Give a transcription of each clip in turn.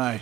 right.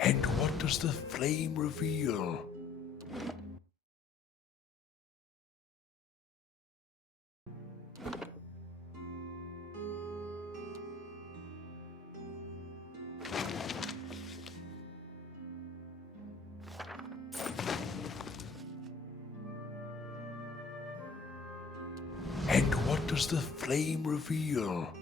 And what does the flame reveal? And what does the flame reveal?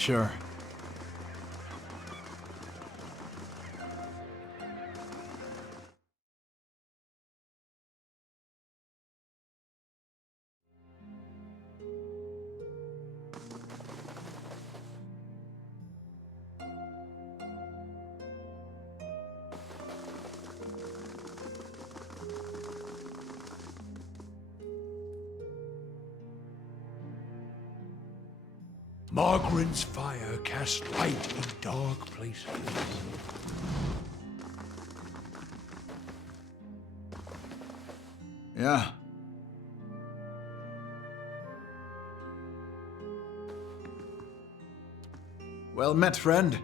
Sure. Margaren's fire casts light in dark places. Yeah. Well met, friend.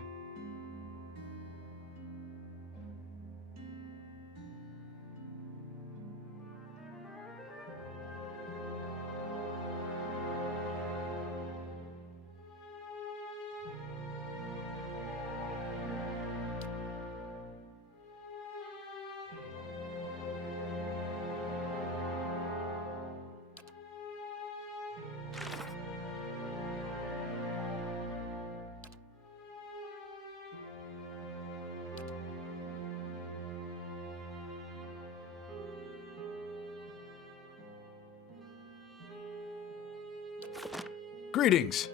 Greetings.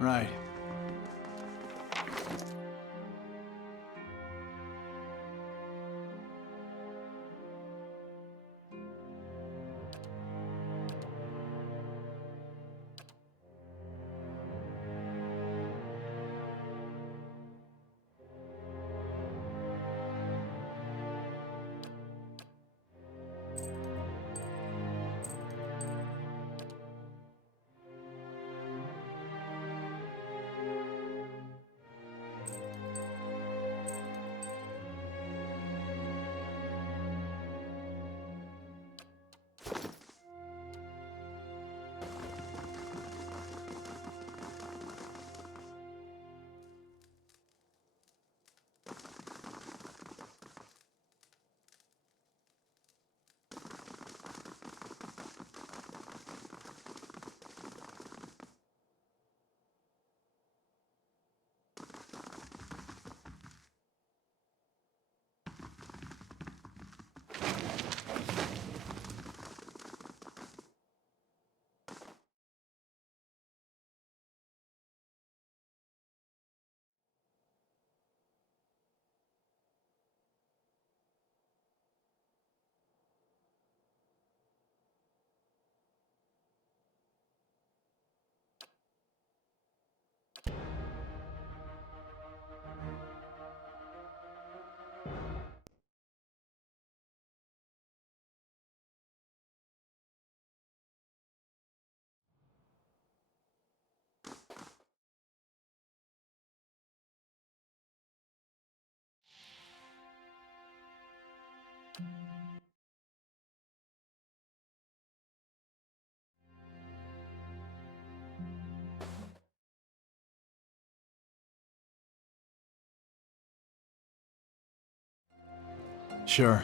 Right. Sure.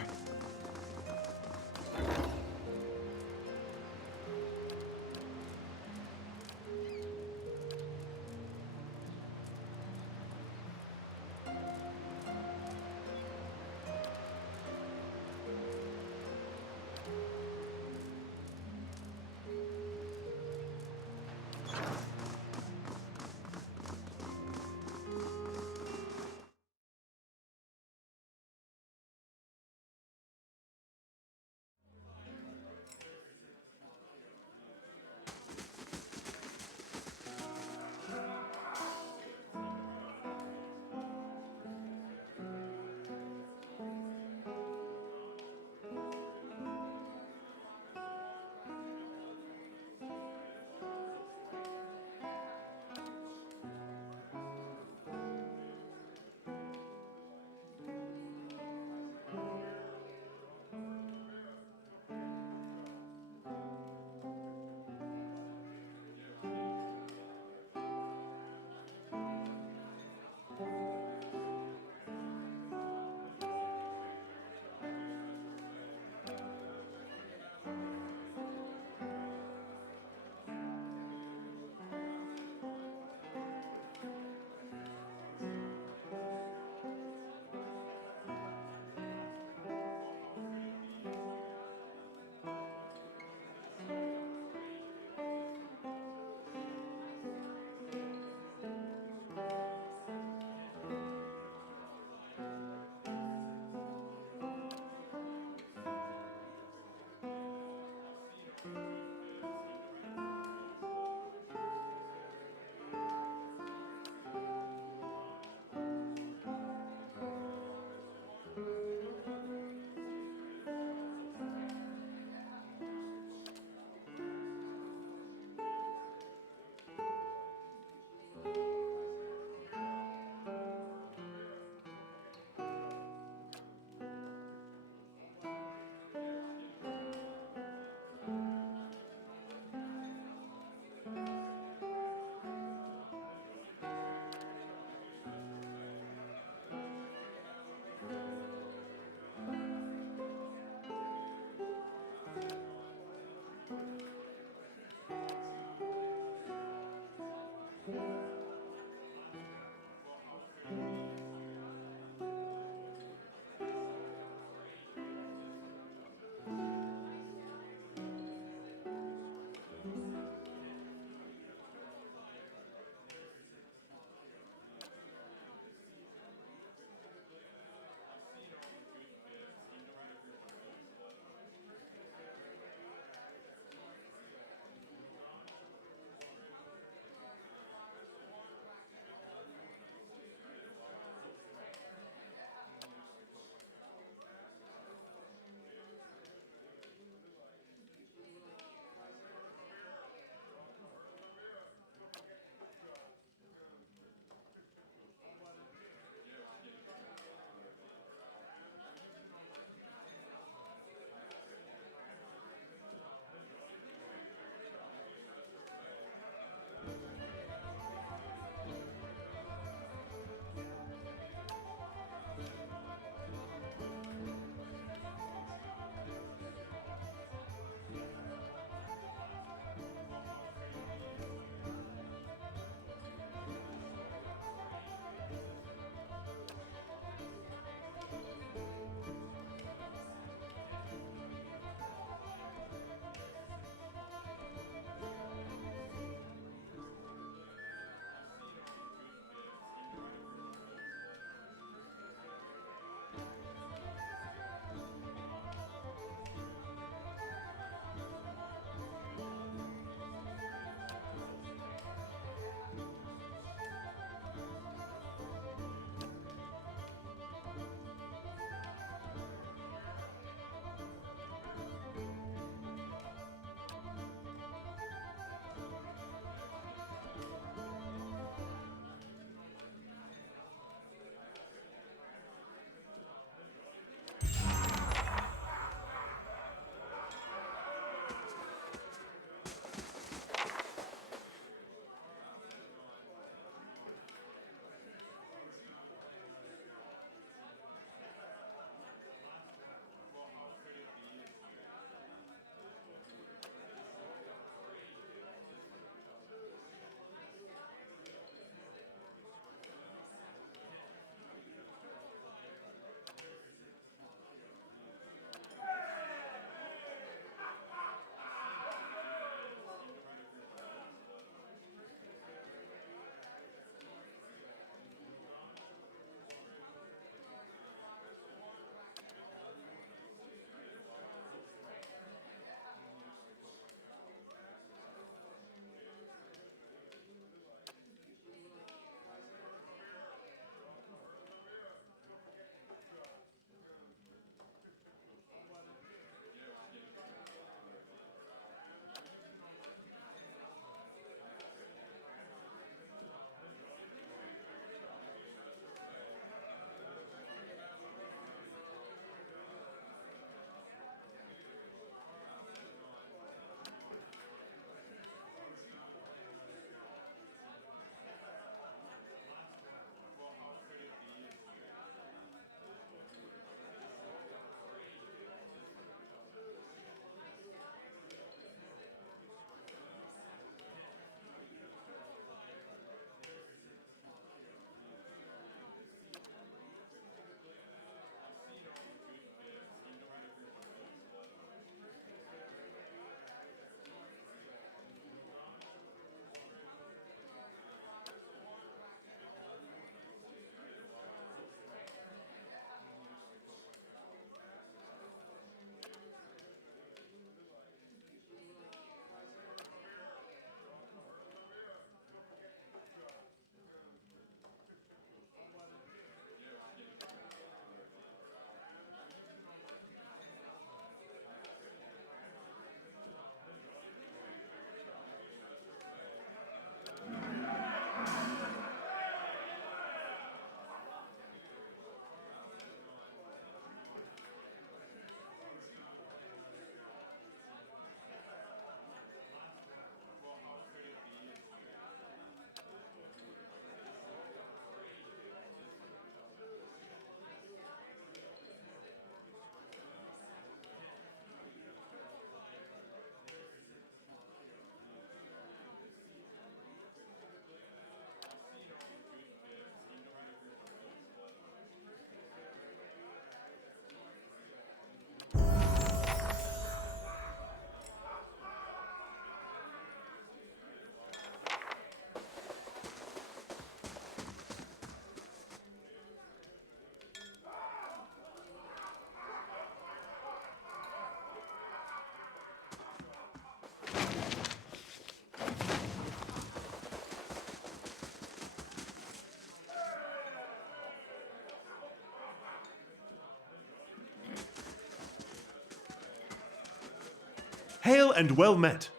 Hail and well met.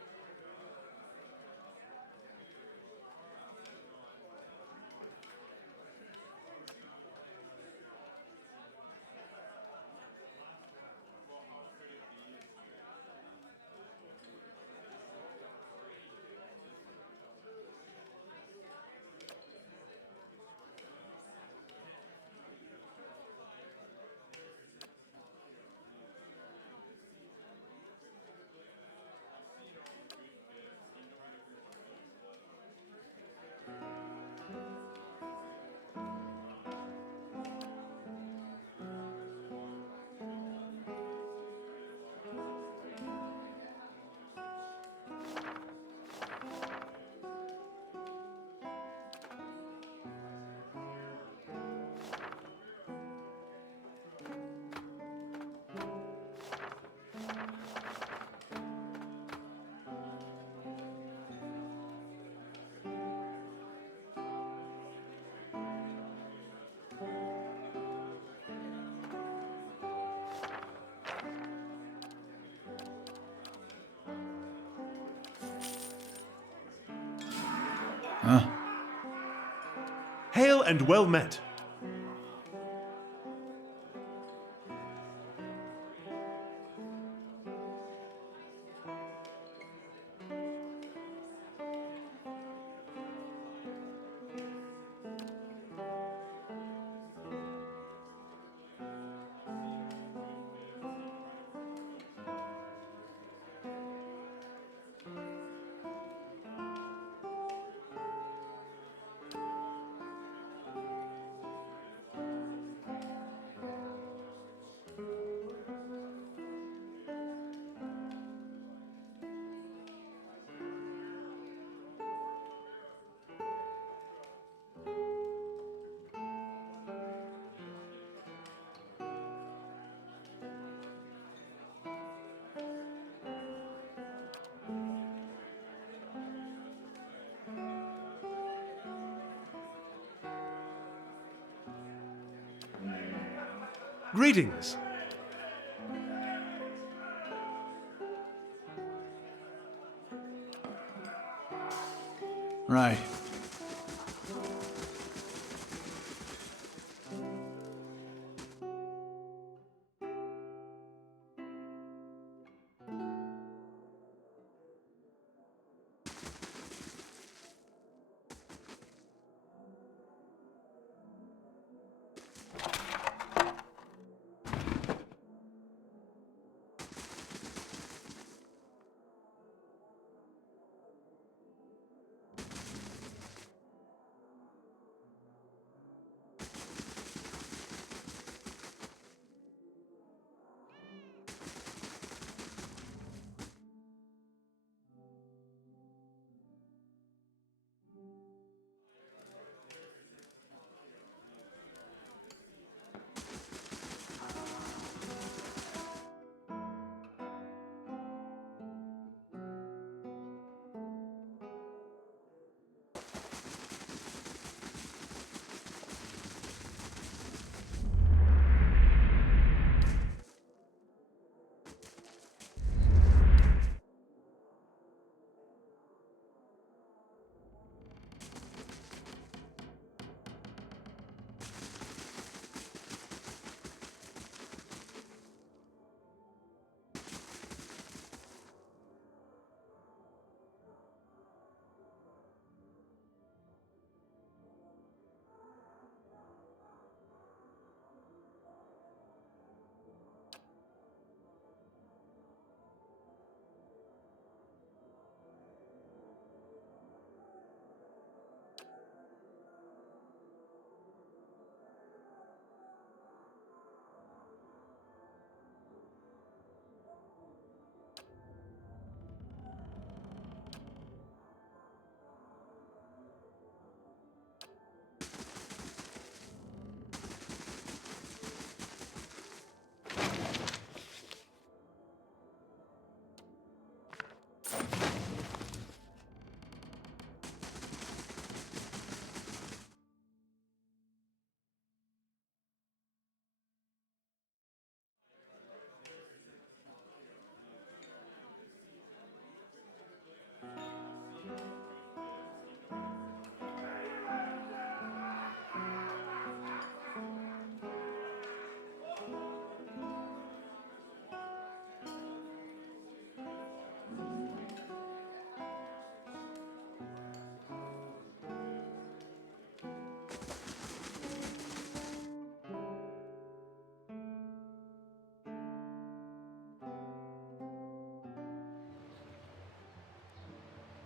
Hail and well met. Greetings. Right.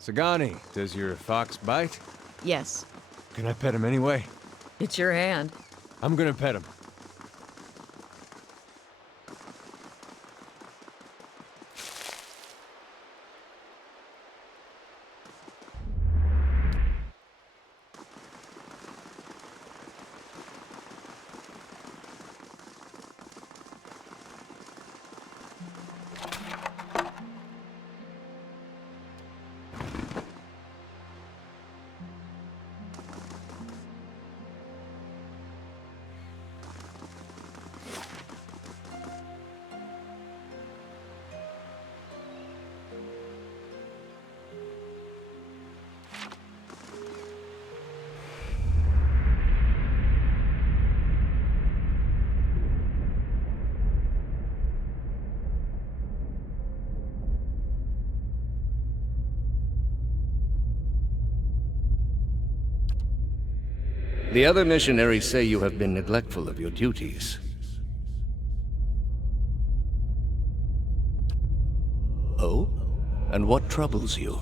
Sagani, does your fox bite? Yes, Can I pet him anyway? it's your hand. I'm gonna pet him. The other missionaries say you have been neglectful of your duties. Oh? And what troubles you?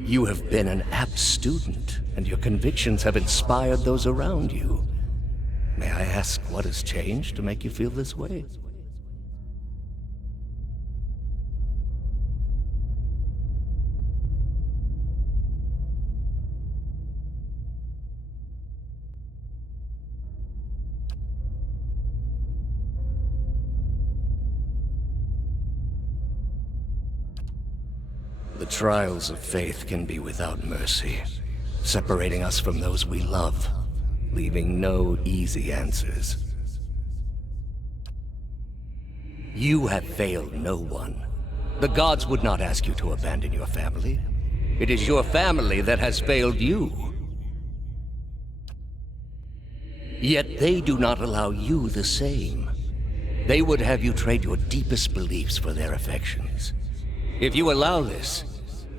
You have been an apt student, and your convictions have inspired those around you. May I ask what has changed to make you feel this way? The trials of faith can be without mercy, separating us from those we love, leaving no easy answers. You have failed no one. The gods would not ask you to abandon your family. It is your family that has failed you. Yet they do not allow you the same. They would have you trade your deepest beliefs for their affections. If you allow this,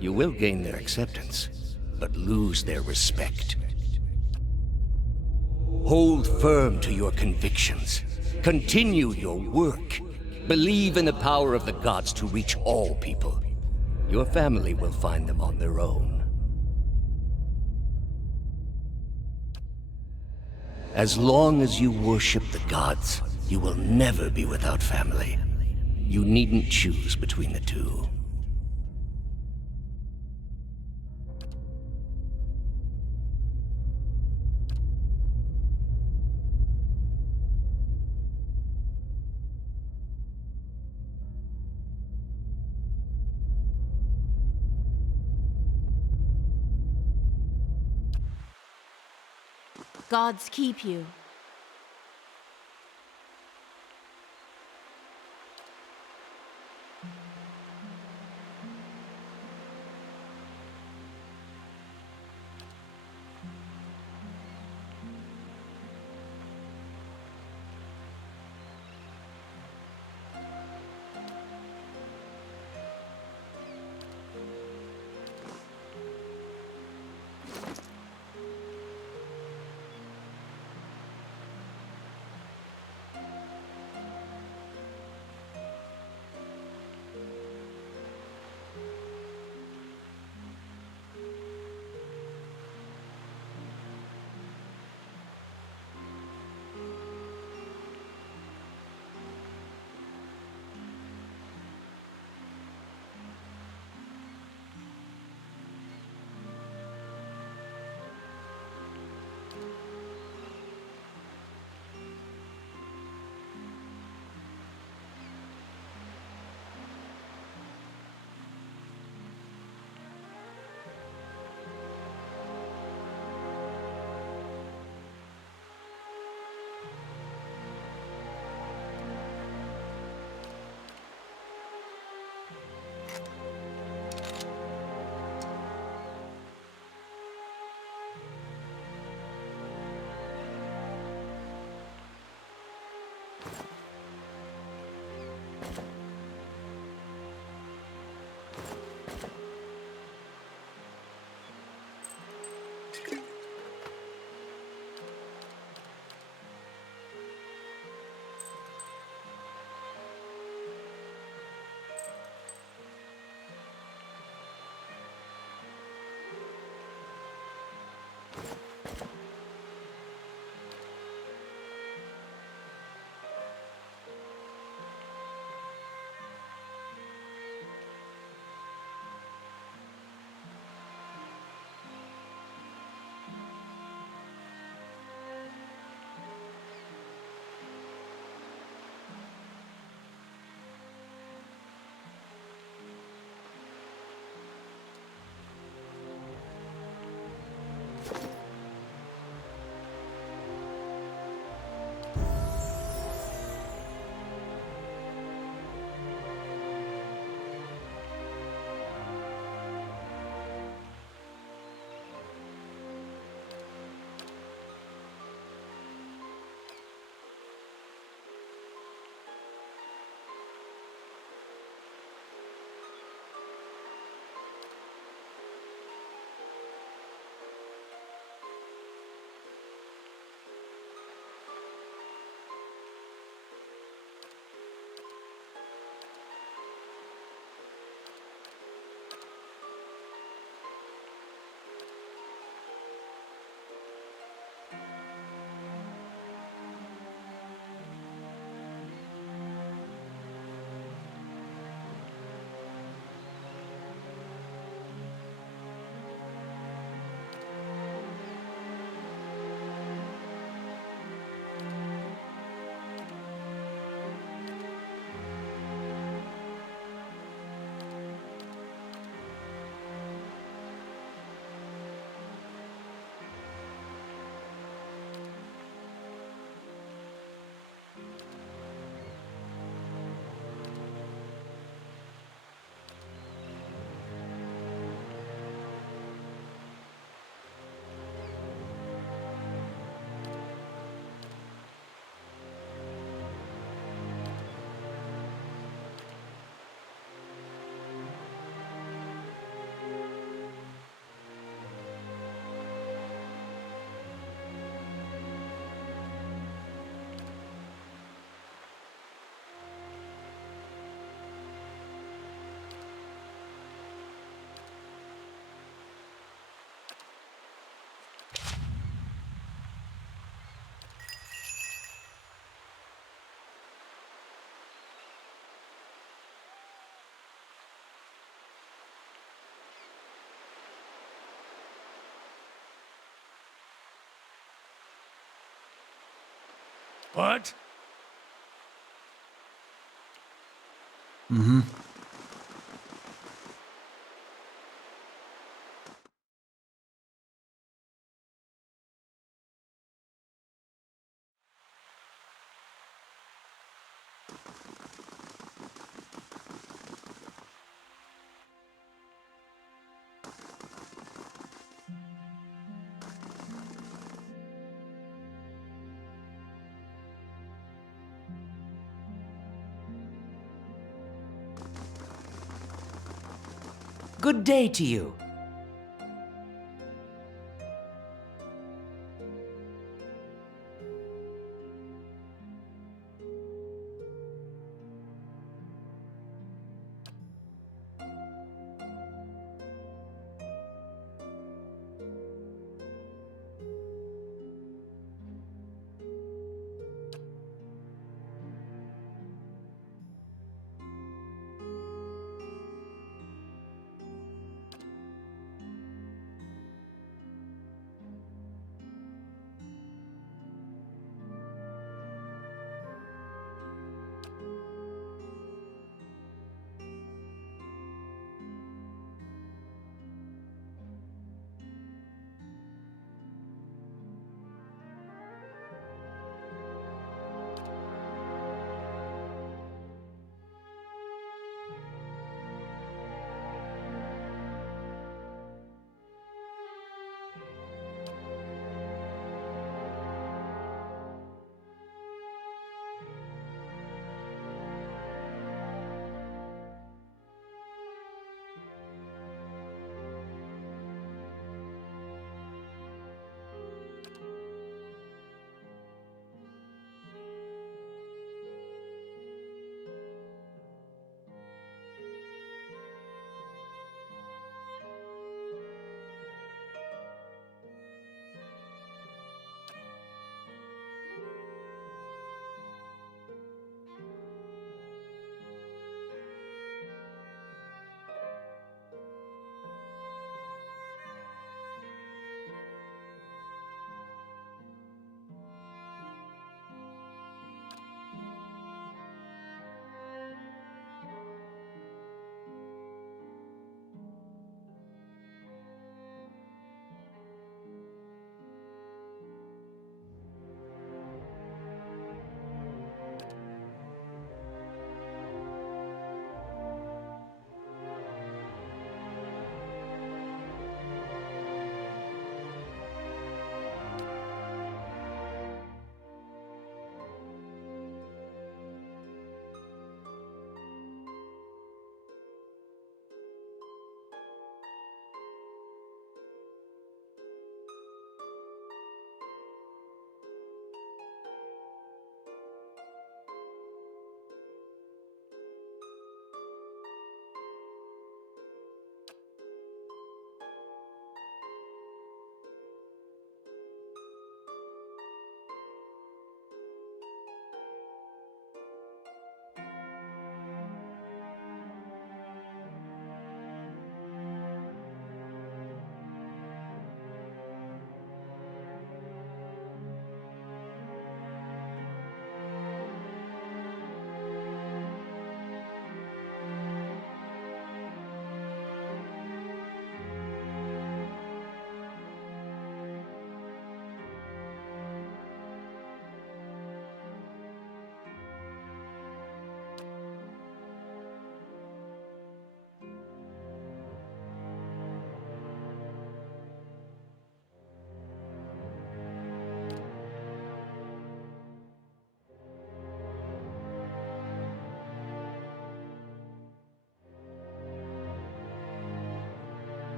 you will gain their acceptance, but lose their respect. Hold firm to your convictions. Continue your work. Believe in the power of the gods to reach all people. Your family will find them on their own. As long as you worship the gods, you will never be without family. You needn't choose between the two. Gods keep you. What? Good day to you.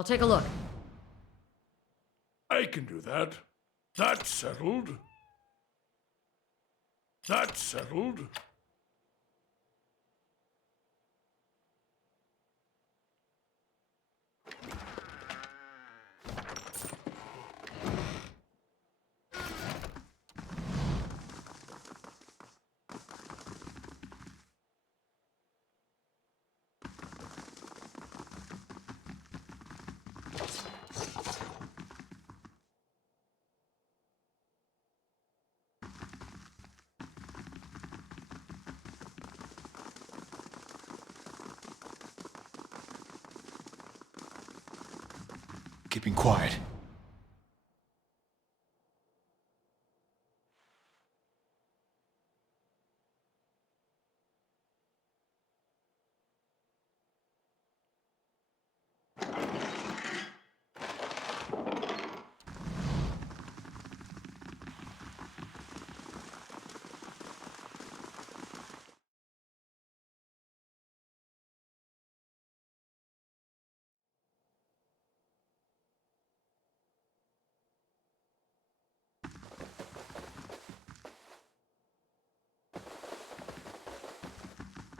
I'll take a look. I can do that. That's settled. That's settled. Keeping quiet.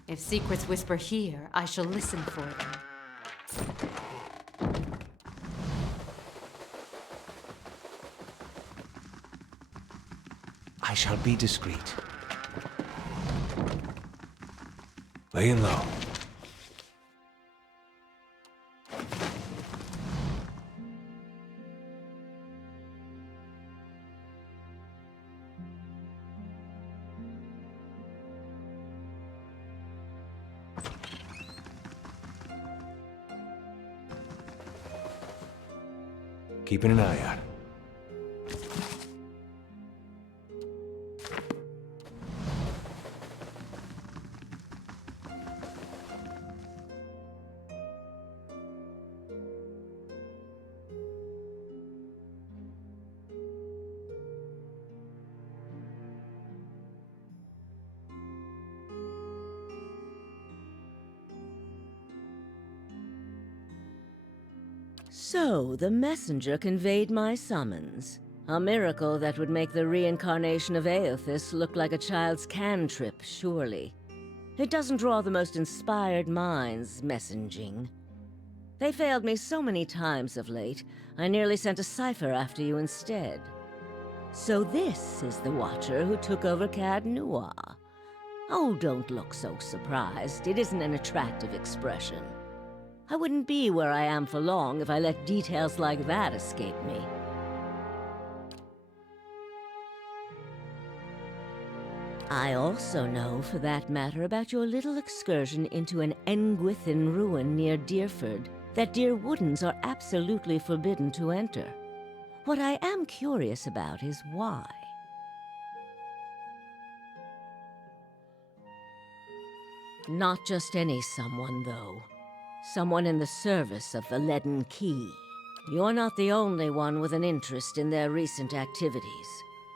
If secrets whisper here, I shall listen for them. I shall be discreet. Laying low. Keeping an eye out. So, the messenger conveyed my summons. A miracle that would make the reincarnation of Aothis look like a child's cantrip, surely. It doesn't draw the most inspired minds, messaging. They failed me so many times of late, I nearly sent a cipher after you instead. So this is the Watcher who took over Cad Noir. Oh, don't look so surprised. It isn't an attractive expression. I wouldn't be where I am for long if I let details like that escape me. I also know, for that matter, about your little excursion into an Engwithan ruin near Deerford that Deer Woodens are absolutely forbidden to enter. What I am curious about is why. Not just any someone, though. Someone in the service of the Leaden Key. You're not the only one with an interest in their recent activities.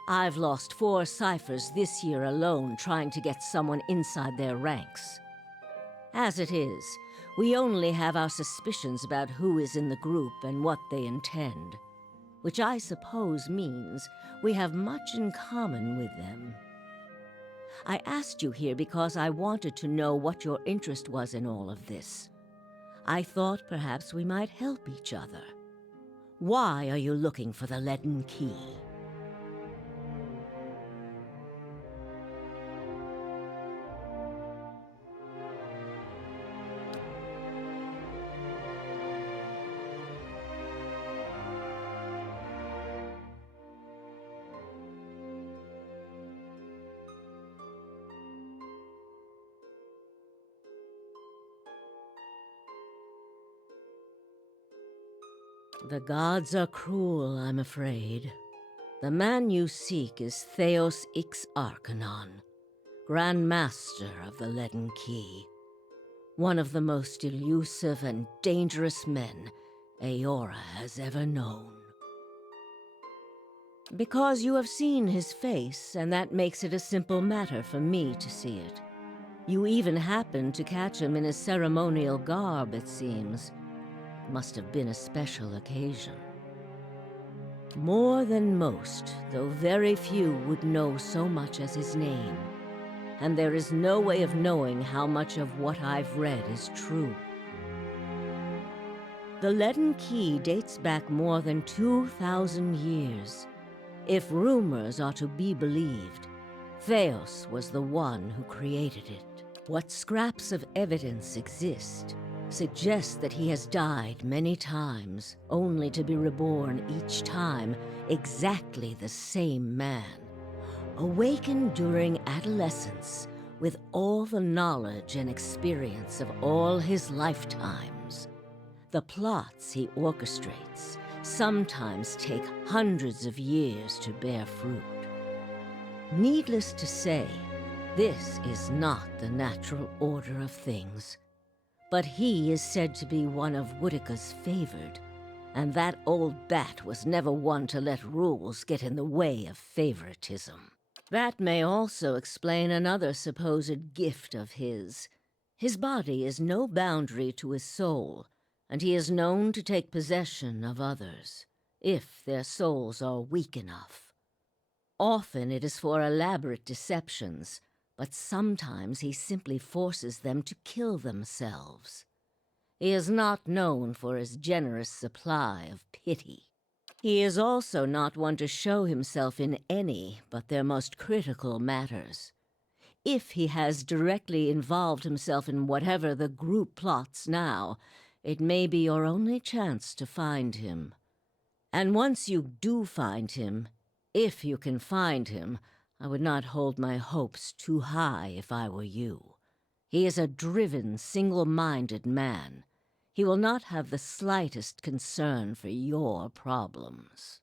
I've lost 4 ciphers this year alone trying to get someone inside their ranks. As it is, we only have our suspicions about who is in the group and what they intend. Which I suppose means we have much in common with them. I asked you here because I wanted to know what your interest was in all of this. I thought perhaps we might help each other. Why are you looking for the Leaden Key? The gods are cruel, I'm afraid. The man you seek is Theos Ix Arcanon, Grand Master of the Leaden Key. One of the most elusive and dangerous men Eora has ever known. Because you have seen his face, and that makes it a simple matter for me to see it. You even happened to catch him in his ceremonial garb, it seems. must have been a special occasion. More than most, though very few would know so much as his name. And there is no way of knowing how much of what I've read is true. The Leaden Key dates back more than 2,000 years. If rumors are to be believed, Theos was the one who created it. What scraps of evidence exist suggest that he has died many times, only to be reborn each time exactly the same man. Awakened during adolescence with all the knowledge and experience of all his lifetimes. The plots he orchestrates sometimes take hundreds of years to bear fruit. Needless to say, this is not the natural order of things. But he is said to be one of Woedica's favored, and that old bat was never one to let rules get in the way of favoritism. That may also explain another supposed gift of his. His body is no boundary to his soul, and he is known to take possession of others, if their souls are weak enough. Often it is for elaborate deceptions, but sometimes he simply forces them to kill themselves. He is not known for his generous supply of pity. He is also not one to show himself in any but their most critical matters. If he has directly involved himself in whatever the group plots now, it may be your only chance to find him. And once you do find him, if you can find him, I would not hold my hopes too high if I were you. He is a driven, single-minded man. He will not have the slightest concern for your problems.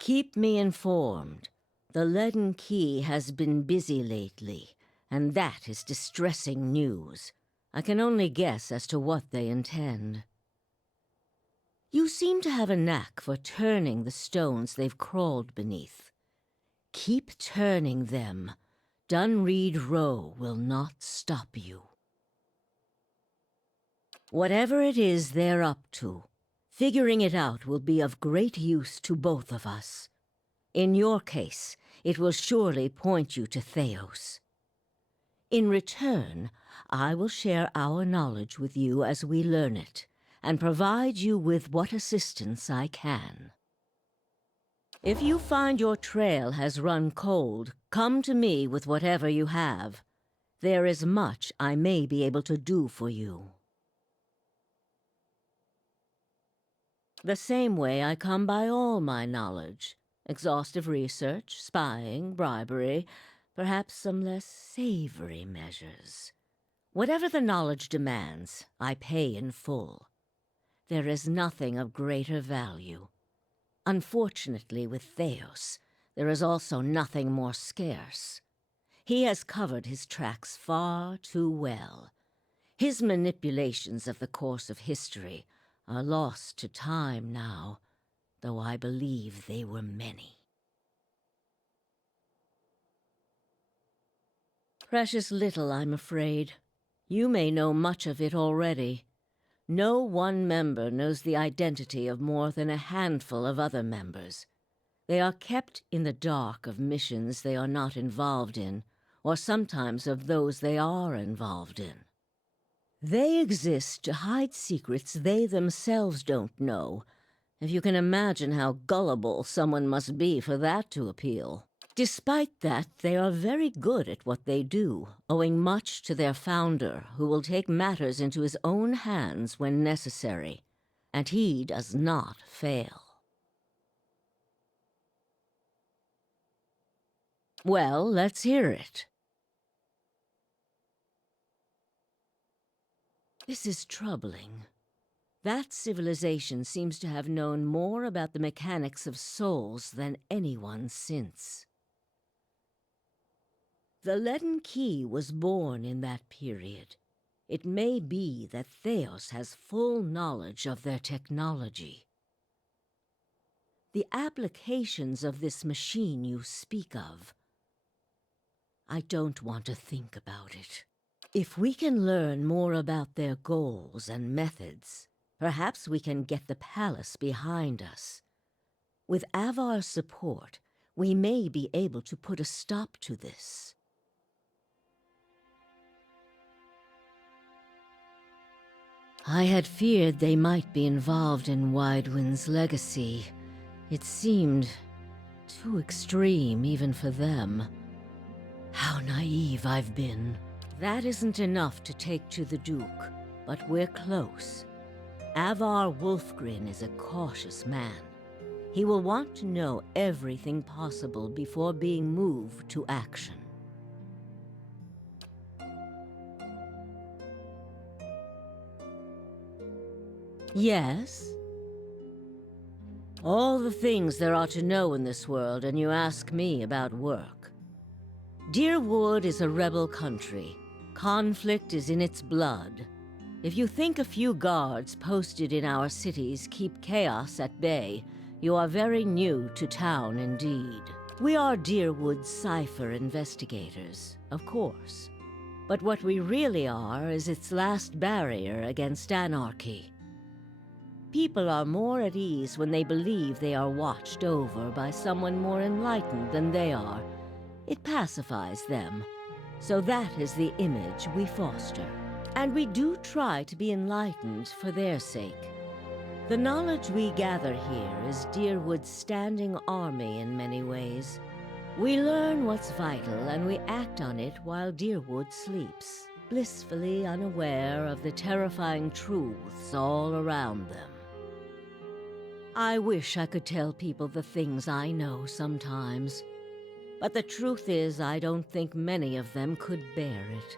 Keep me informed. The Leaden Key has been busy lately, and that is distressing news. I can only guess as to what they intend. You seem to have a knack for turning the stones they've crawled beneath. Keep turning them. Dunreed Row will not stop you. Whatever it is they're up to, figuring it out will be of great use to both of us. In your case, it will surely point you to Theos. In return, I will share our knowledge with you as we learn it, and provide you with what assistance I can. If you find your trail has run cold, come to me with whatever you have. There is much I may be able to do for you. The same way I come by all my knowledge. Exhaustive research, spying, bribery, perhaps some less savory measures. Whatever the knowledge demands, I pay in full. There is nothing of greater value. Unfortunately, with Theos, there is also nothing more scarce. He has covered his tracks far too well. His manipulations of the course of history are lost to time now, though I believe they were many. Precious little, I'm afraid. You may know much of it already. No one member knows the identity of more than a handful of other members. They are kept in the dark of missions they are not involved in, or sometimes of those they are involved in. They exist to hide secrets they themselves don't know, if you can imagine how gullible someone must be for that to appeal. Despite that, they are very good at what they do, owing much to their founder, who will take matters into his own hands when necessary, and he does not fail. Well, let's hear it. This is troubling. That civilization seems to have known more about the mechanics of souls than anyone since. The Leaden Key was born in that period. It may be that Theos has full knowledge of their technology. The applications of this machine you speak of, I don't want to think about it. If we can learn more about their goals and methods, perhaps we can get the palace behind us. With Avar's support, we may be able to put a stop to this. I had feared they might be involved in Widewind's legacy. It seemed too extreme even for them. How naive I've been. That isn't enough to take to the Duke, but we're close. Avar Wolfgren is a cautious man. He will want to know everything possible before being moved to action. Yes? All the things there are to know in this world, and you ask me about work. Deerwood is a rebel country. Conflict is in its blood. If you think a few guards posted in our cities keep chaos at bay, you are very new to town indeed. We are Deerwood's cipher investigators, of course. But what we really are is its last barrier against anarchy. People are more at ease when they believe they are watched over by someone more enlightened than they are. It pacifies them. So that is the image we foster. And we do try to be enlightened for their sake. The knowledge we gather here is Deerwood's standing army in many ways. We learn what's vital and we act on it while Deerwood sleeps, blissfully unaware of the terrifying truths all around them. I wish I could tell people the things I know sometimes, but the truth is I don't think many of them could bear it.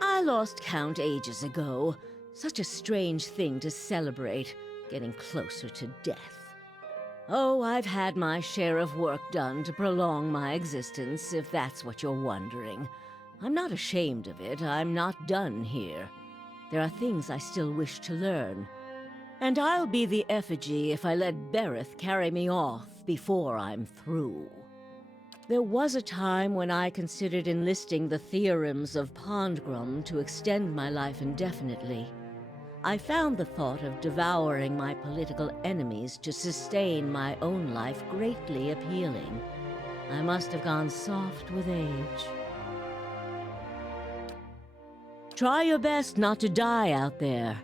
I lost count ages ago. Such a strange thing to celebrate, getting closer to death. Oh, I've had my share of work done to prolong my existence, if that's what you're wondering. I'm not ashamed of it. I'm not done here. There are things I still wish to learn. And I'll be the effigy if I let Berith carry me off before I'm through. There was a time when I considered enlisting the theorems of Pondgrum to extend my life indefinitely. I found the thought of devouring my political enemies to sustain my own life greatly appealing. I must have gone soft with age. Try your best not to die out there.